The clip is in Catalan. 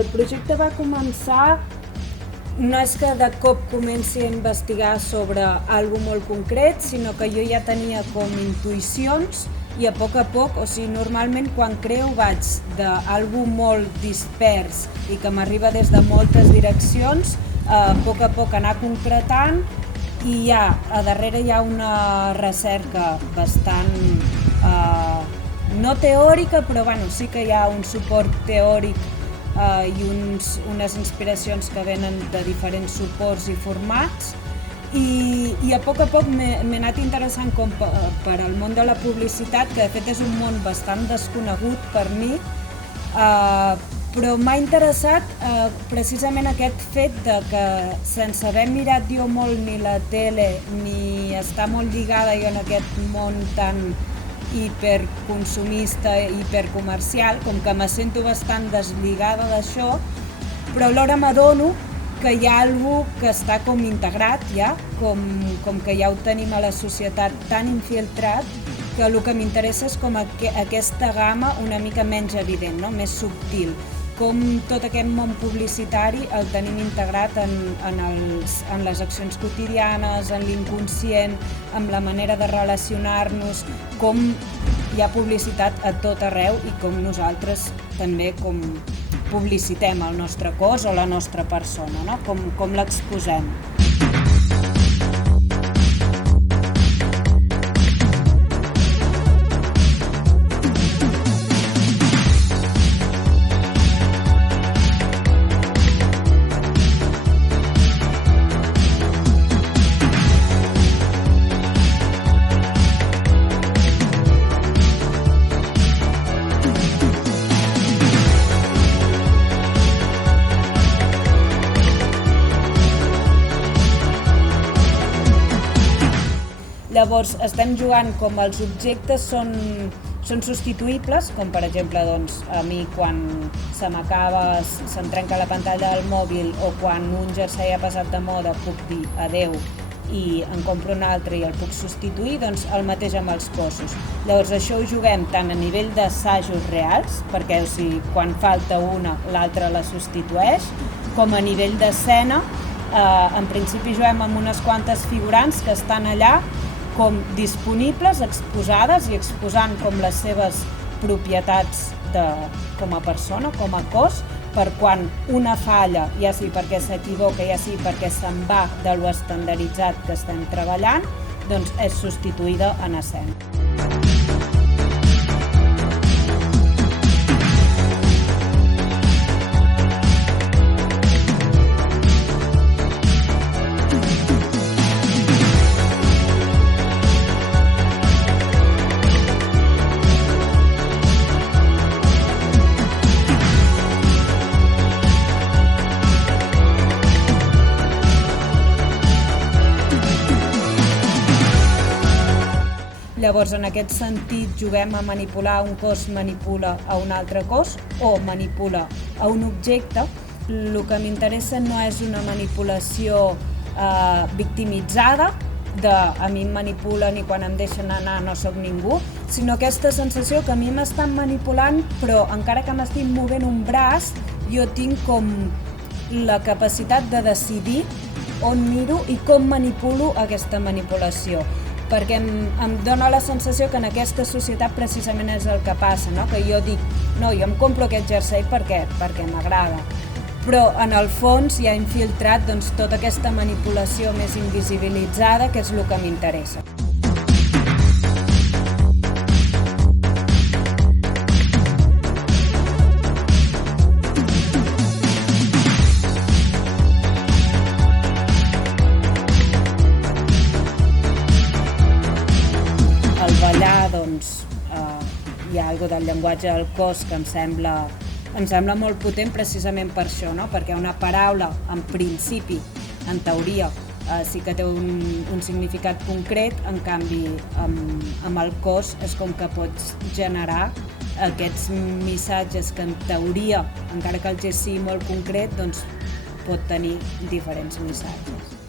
El projecte va començar, no és que de cop comenci a investigar sobre alguna molt concret, sinó que jo ja tenia com intuïcions i a poc, o sigui, normalment quan creo vaig d'algú molt dispers i que m'arriba des de moltes direccions, a poc anar concretant i ja, a darrere hi ha una recerca bastant no teòrica, però bueno, sí que hi ha un suport teòric i unes inspiracions que venen de diferents suports i formats i a poc m'he anat interessant com per al món de la publicitat, que de fet és un món bastant desconegut per mi, però m'ha interessat precisament aquest fet de que sense haver mirat jo molt ni la tele ni estar molt lligada jo en aquest món tan hiperconsumista, hipercomercial, com que me sento bastant deslligada d'això, però alhora m'adono que hi ha alguna cosa que està com integrat ja, com que ja ho tenim a la societat tan infiltrat, que el que m'interessa és com aquesta gamma una mica menys evident, no? Més subtil, com tot aquest món publicitari el tenim integrat en les accions quotidianes, en l'inconscient, en la manera de relacionar-nos, com hi ha publicitat a tot arreu i com nosaltres també com publicitem el nostre cos o la nostra persona, no? Com l'exposem. Llavors estem jugant com els objectes són substituïbles, com per exemple a mi quan se'm trenca la pantalla del mòbil o quan un jersei ha passat de moda puc dir adeu i en compro un altre i el puc substituir, doncs el mateix amb els cossos. Llavors això ho juguem tant a nivell d'assajos reals, perquè quan falta una l'altra la substitueix, com a nivell d'escena. En principi juguem amb unes quantes figurants que estan allà com disponibles, exposades i exposant com les seves propietats com a persona, com a cos, per quan una falla, ja sigui perquè s'equivoca, ja sigui perquè se'n va de lo estandarditzat que estem treballant, doncs és substituïda en escena. Llavors, en aquest sentit, juguem a manipular un cos, manipula a un altre cos o manipula a un objecte. El que m'interessa no és una manipulació victimitzada, a mi em manipulen i quan em deixen anar no sóc ningú, sinó aquesta sensació que a mi m'estan manipulant, però encara que m'estic movent un braç, jo tinc com la capacitat de decidir on miro i com manipulo aquesta manipulació. Perquè em dóna la sensació que en aquesta societat precisament és el que passa, no? Que jo dic, no, jo em compro aquest jersei perquè m'agrada, però en el fons hi ha infiltrat tota aquesta manipulació més invisibilitzada, que és el que m'interessa. El doncs, hi ha alguna del llenguatge del cos que em sembla molt potent precisament per això, no? Perquè una paraula, en principi, en teoria, sí que té un significat concret, en canvi, amb el cos és com que pots generar aquests missatges que en teoria, encara que el gest sigui molt concret, doncs pot tenir diferents missatges.